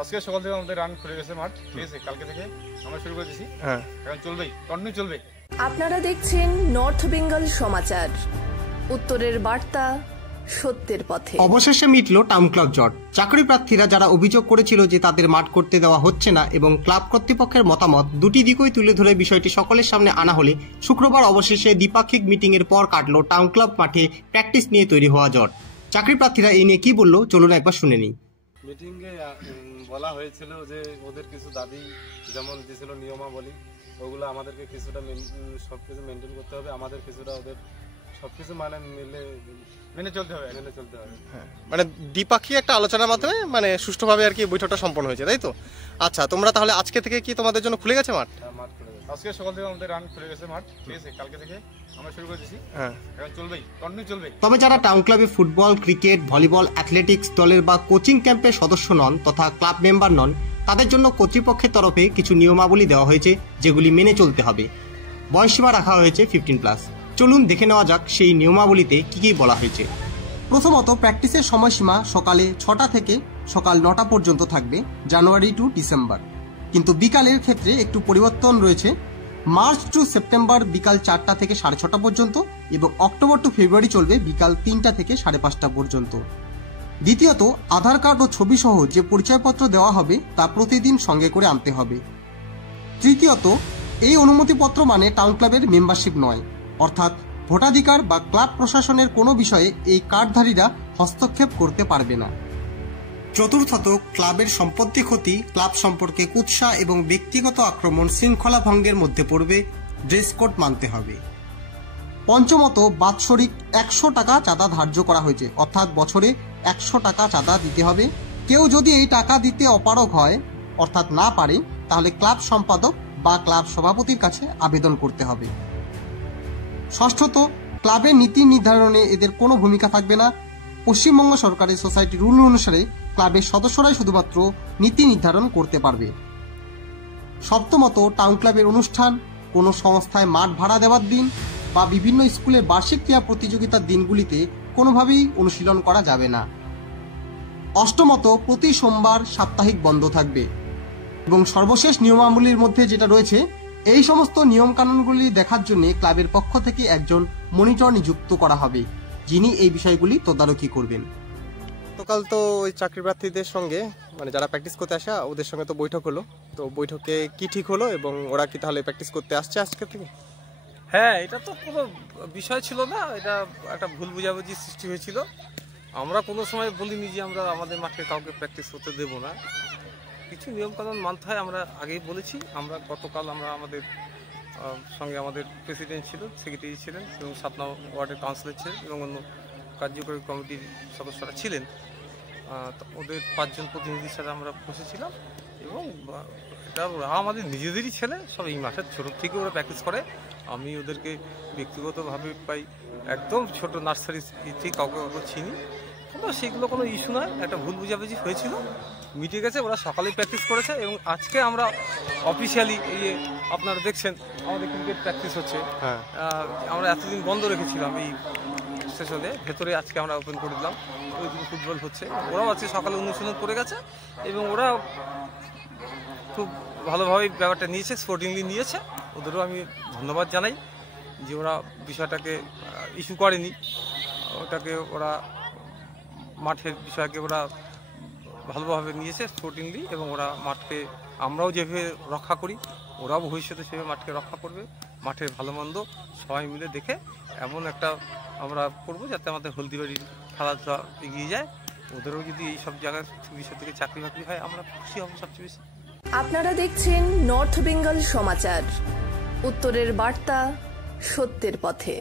আজকে সকাল থেকে আমাদের রান খুলে গেছে মাঠ, ঠিক আছে? কালকে থেকে আমরা শুরু করে দিয়েছি। হ্যাঁ, এখন চলবেই, কন্টিনিউ চলবে। আপনারা দেখছেন নর্থ বেঙ্গল সমাচার, উত্তরের বার্তা, সত্যের পথে। অবশেষে মিটল টাউন ক্লাব জট। চাকরি প্রার্থীরা যারা অভিযোগ করেছিল যে তাদের মাঠ করতে দেওয়া হচ্ছে না এবং ক্লাব কর্তৃপক্ষের মতামত দুটি দিকই তুলে ধরে বিষয়টি সকলের সামনে আনা হলে শুক্রবার অবশেষে দ্বিপাক্ষিক মিটিং এর পর কাটল টাউন ক্লাব মাঠে প্র্যাকটিস নিয়ে তৈরি হওয়া জট। চাকরি প্রার্থীরা এই নিয়ে কি বললো চলুন একবার শুনে নিই। মিটিংয়ে বলা হয়েছিল যে ওদের কিছু দাবি যেমন দিয়েছিল নিয়মাবলী, ওগুলো আমাদেরকে কিছুটা সবকিছু মেনটেন করতে হবে, আমাদের কিছুটা ওদের সবকিছু মেনে চলতে হবে। মানে দ্বিপাক্ষিক একটা আলোচনার মাধ্যমে মানে সুষ্ঠুভাবে আর কি বৈঠকটা সম্পন্ন হয়েছে, তাই তো? আচ্ছা, তোমরা তাহলে আজকে থেকে কি তোমাদের জন্য খুলে গেছে মাঠ? মাঠ খুলে গেছে, আজকে সকাল থেকে আমাদের রান খুলে গেছে মাঠ, ঠিক আছে? কালকে থেকে আমরা শুরু করে দিয়েছি। হ্যাঁ, এখন চলবেই, কন্টিনিউ চলবে। তবে যারা টাউন ক্লাবে ফুটবল, ক্রিকেট, ভলিবল, অ্যাথলেটিক্স দলের বা কোচিং ক্যাম্পের সদস্য নন তথা ক্লাব মেম্বার নন, তাদের জন্য কর্তৃপক্ষের তরফে কিছু নিয়মাবলী দেওয়া হয়েছে যেগুলি মেনে চলতে হবে। বয়সসীমা রাখা হয়েছে 15+। চলুন দেখে নেওয়া যাক সেই নিয়মাবলীতে কি কি বলা হয়েছে। প্রথমত, প্র্যাকটিসের সময়সীমা সকালে 6টা থেকে সকাল 9টা পর্যন্ত থাকবে, জানুয়ারি টু ডিসেম্বর। কিন্তু বিকালের ক্ষেত্রে একটু পরিবর্তন রয়েছে। মার্চ টু সেপ্টেম্বর বিকাল 4টা থেকে 6:30 পর্যন্ত এবং অক্টোবর টু ফেব্রুয়ারি চলবে বিকাল 3টা থেকে 5:30 পর্যন্ত। দ্বিতীয়ত, আধার কার্ড ও ছবি সহ যে পরিচয়পত্র দেওয়া হবে তা প্রতিদিন সঙ্গে করে আনতে হবে। তৃতীয়ত, এই অনুমতিপত্র মানে টাউন ক্লাবের মেম্বারশিপ নয়, অর্থাৎ ভোটাধিকার বা ক্লাব প্রশাসনের কোনো বিষয়ে এই কার্ডধারীরা হস্তক্ষেপ করতে পারবে না। চতুর্থত, ক্লাবের সম্পত্তি ক্ষতি, ক্লাব সম্পর্কে কুৎসা এবং ব্যক্তিগত আক্রমণ শৃঙ্খলা ভঙ্গের মধ্যে পড়বে, ড্রেস কোড মানতে হবে। পঞ্চমত, বাৎসরিক 100 টাকা চাঁদা ধার্য করা হয়েছে, অর্থাৎ বছরে 100 টাকা চাঁদা দিতে হবে। কেউ যদি এই টাকা দিতে অপারগ হয় অর্থাৎ না পারে, তাহলে ক্লাব সম্পাদক বা ক্লাব সভাপতির কাছে আবেদন করতে হবে। ষষ্ঠত, ক্লাবের নীতি নির্ধারণে এদের কোনো ভূমিকা থাকবে না। পশ্চিমবঙ্গ সরকারের সোসাইটি রুল অনুসারে ক্লাবের সদস্যরাই শুধুমাত্র নীতি নির্ধারণ করতে পারবে। সপ্তমত, টাউন ক্লাবের অনুষ্ঠান, কোনো সংস্থায় মাঠ ভাড়া দেওয়ার দিন বা বিভিন্ন স্কুলের বার্ষিক ক্রীড়া প্রতিযোগিতার দিনগুলিতে কোনোভাবেই অনুশীলন করা যাবে না। অষ্টমত, প্রতি সোমবার সাপ্তাহিক বন্ধ থাকবে। এবং সর্বশেষ নিয়মাবলীর মধ্যে যেটা রয়েছে, এই সমস্ত নিয়মকানুনগুলি দেখার জন্য ক্লাবের পক্ষ থেকে একজন মনিটর নিযুক্ত করা হবে, যিনি এই বিষয়গুলি তদারকি করবেন। গতকাল তো ওই চাকরি প্রার্থীদের সঙ্গে মানে যারা প্র্যাকটিস করতে আসা ওদের সঙ্গে তো বৈঠক হলো, তো বৈঠকে কি ঠিক হলো এবং ওরা কি তাহলে প্র্যাকটিস করতে আসছে আজকে থেকে? হ্যাঁ, এটা তো কোনো বিষয় ছিল না, এটা একটা ভুল বুঝাবুঝি সৃষ্টি হয়েছিল। আমরা কোনো সময় বলিনি যে আমরা আমাদের মাঠে কাউকে প্র্যাকটিস করতে দেব না। কিছু নিয়মকানুন মানতে হয়, আমরা আগেই বলেছি। আমরা গতকাল আমাদের সঙ্গে আমাদের প্রেসিডেন্ট ছিল, সেক্রেটারি ছিলেন এবং 7 নং ওয়ার্ডের কাউন্সিলর ছিলেন এবং অন্য কার্যকরী কমিটির সদস্যরা ছিলেন। ওদের 5 জন প্রতিনিধির সাথে আমরা বসেছিলাম এবং এটা ওরা আমাদের নিজেদেরই ছেলে, সব এই মাঠের ছোটো থেকে ওরা প্র্যাকটিস করে। আমি ওদেরকে ব্যক্তিগতভাবে পাই, একদম ছোট নার্সারি থেকে কাউকে চিনি, কিন্তু সেগুলো কোনো ইস্যু নয়। একটা ভুল বুঝাবুঝি হয়েছিল, মিটে গেছে। ওরা সকালেই প্র্যাকটিস করেছে এবং আজকে আমরা অফিসিয়ালি এই যে আপনারা দেখছেন আমাদের ক্রিকেট প্র্যাকটিস হচ্ছে। আমরা এতদিন বন্ধ রেখেছিলাম এই সেশনে, ভেতরে আজকে আমরা ওপেন করে দিলাম। ওই দিন ফুটবল হচ্ছে, ওরাও আজকে সকালে অনুশীলন করে গেছে এবং ওরা খুব ভালোভাবে ব্যাপারটা নিয়েছে, স্পোর্টিংলি নিয়েছে। ওদেরও আমি ধন্যবাদ জানাই যে ওরা বিষয়টাকে ইস্যু করেনি, ওটাকে ওরা মাঠের বিষয়কে ওরা ভালোভাবে নিয়েছে স্পোর্টিংলি, এবং ওরা মাঠকে আমরাও যেভাবে রক্ষা করি ওরাও ভবিষ্যতে সেভাবে মাঠকে রক্ষা করবে। মাঠের ভালো মন্দ সবাই মিলে দেখে এমন একটা আমরা করবো যাতে আমাদের হলদিবাড়ির খেলাধুলা এগিয়ে যায়। ওদেরও যদি এই সব জায়গায় বিষয় থেকে চাকরি বাকরি হয় আমরা খুশি হব সবচেয়ে বেশি। আপনারা দেখছেন নর্থ বেঙ্গল সমাচার, উত্তরের বার্তা, সত্যের পথে।